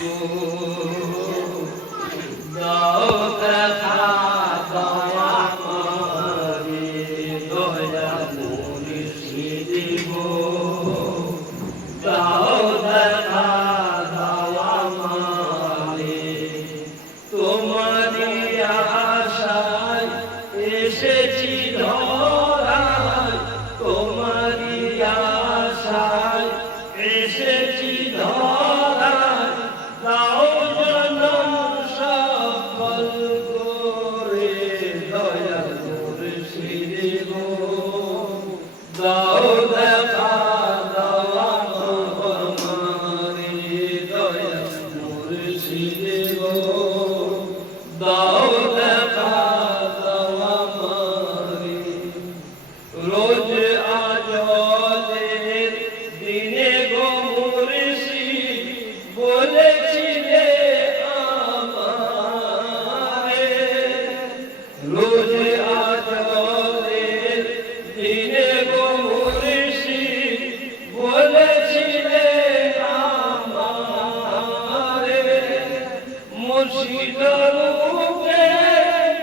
গো দাও দেখা দয়া করে দয়া মুর্শিদ গো দাও দেখা দয়া মারে তোমারি আশায় এসেছি ধরায় তোমারি আশায় এসেছি ধরায় দাও জনম সফল করে দয়া মুর্শিদ গো দাও দেখা দয়া আমারে দয়া মুর্শিদ গো দাও দেখা দয়া আমারে রোজ আজলের দিনে গো মুর্শিদ বলেছিলে আমারে রোজ আজলের দিনে গো মুর্শিদ বলেছিলে আমারে মুর্শিদ রূপে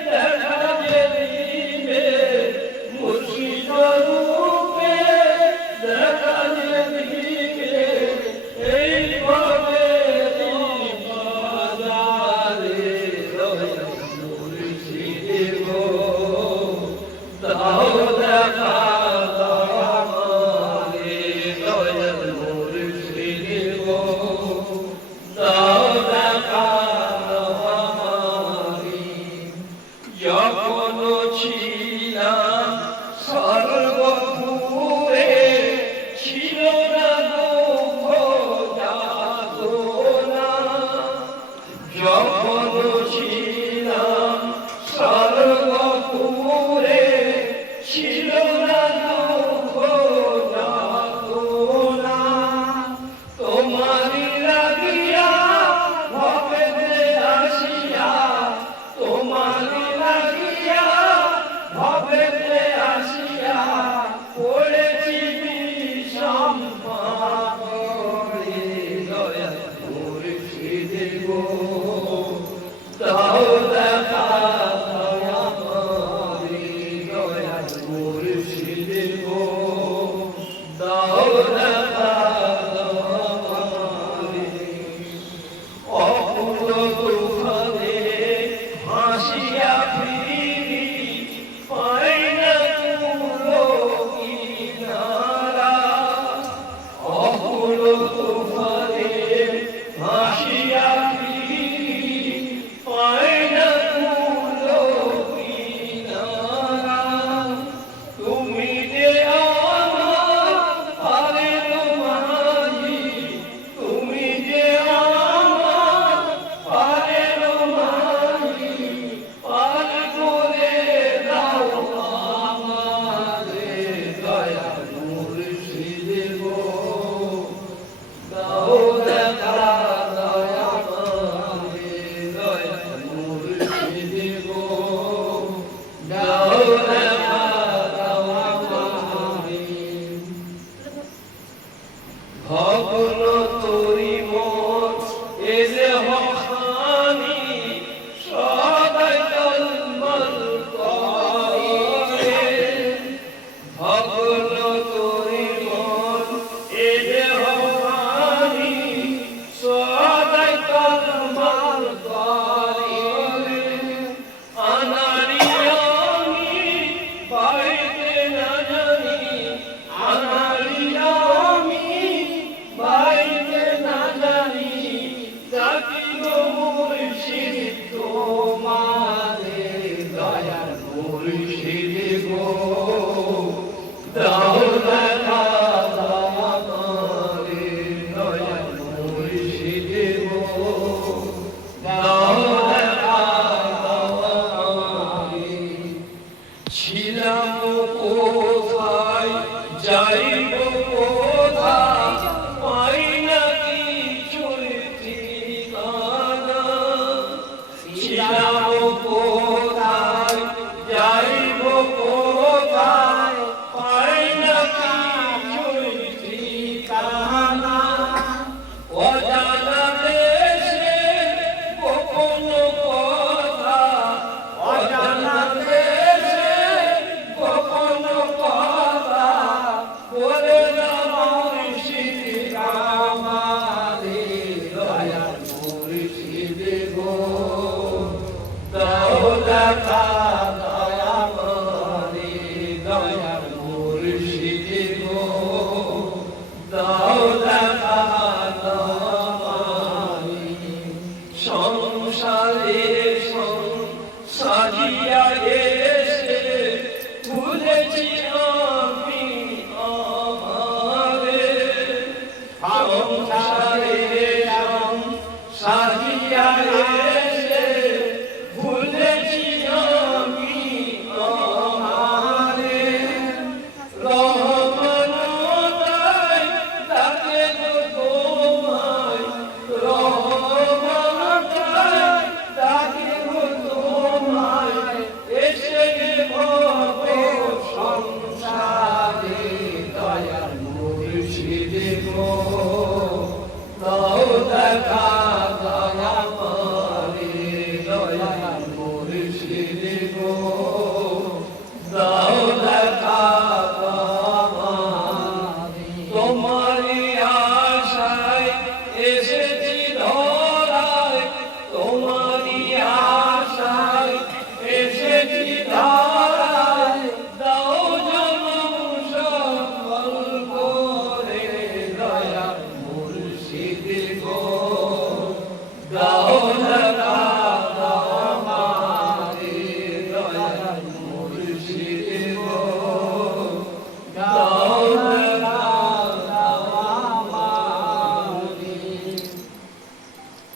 দেখা যে দিবে মুর্শিদ রূপে দেখা যে দিবে এইভাবে বাজারে দয়া মুর্শিদ গো দাও দেখা দয়া মারে দয়া মুর্শিদ গো দাও দেখা দয়া মারে যখন ছিলাম সর্বপুরে ছিল না দুঃখ যাতনা যখন ছিলাম সর্বপুরে ছিল না দুঃখ যাতনা তোমারি লাগিয়া ভবেতে আসিয়া তোমারি লাগিয়া ভবেতে আসিয়া পড়েছি বিষম পাপড়ে দয়া মুর্শিদ গো দাও দেখা দয়া মারে দয়া মুর্শিদ গো দাও দেখা দয়া মারে অপূর্ব তুফানে হাসিয়া ফিরি পাই না তুলো কিনারা অপূর্ব তুফানে হাসিয়া ফিরি পাই না তুলো কিনারা তুমি যে আমার পারের মাঝি তুমি যে আমার পারের মাঝি পার করে দাও আমারে দয়া মুর্শিদ গো দাও দেখা দয়া মারে দয়া মুর্শিদ গো দাও দেখা দয়া মারে ভগ্ন তোরি মন এলে হখানি সদাই তলমল করে ভগ্ন তোরি মন এলে হখানি সদাই তলমল করে আনারি আমি বাইতে না জানি আনারি আমি বাইতে না জানি রায়ে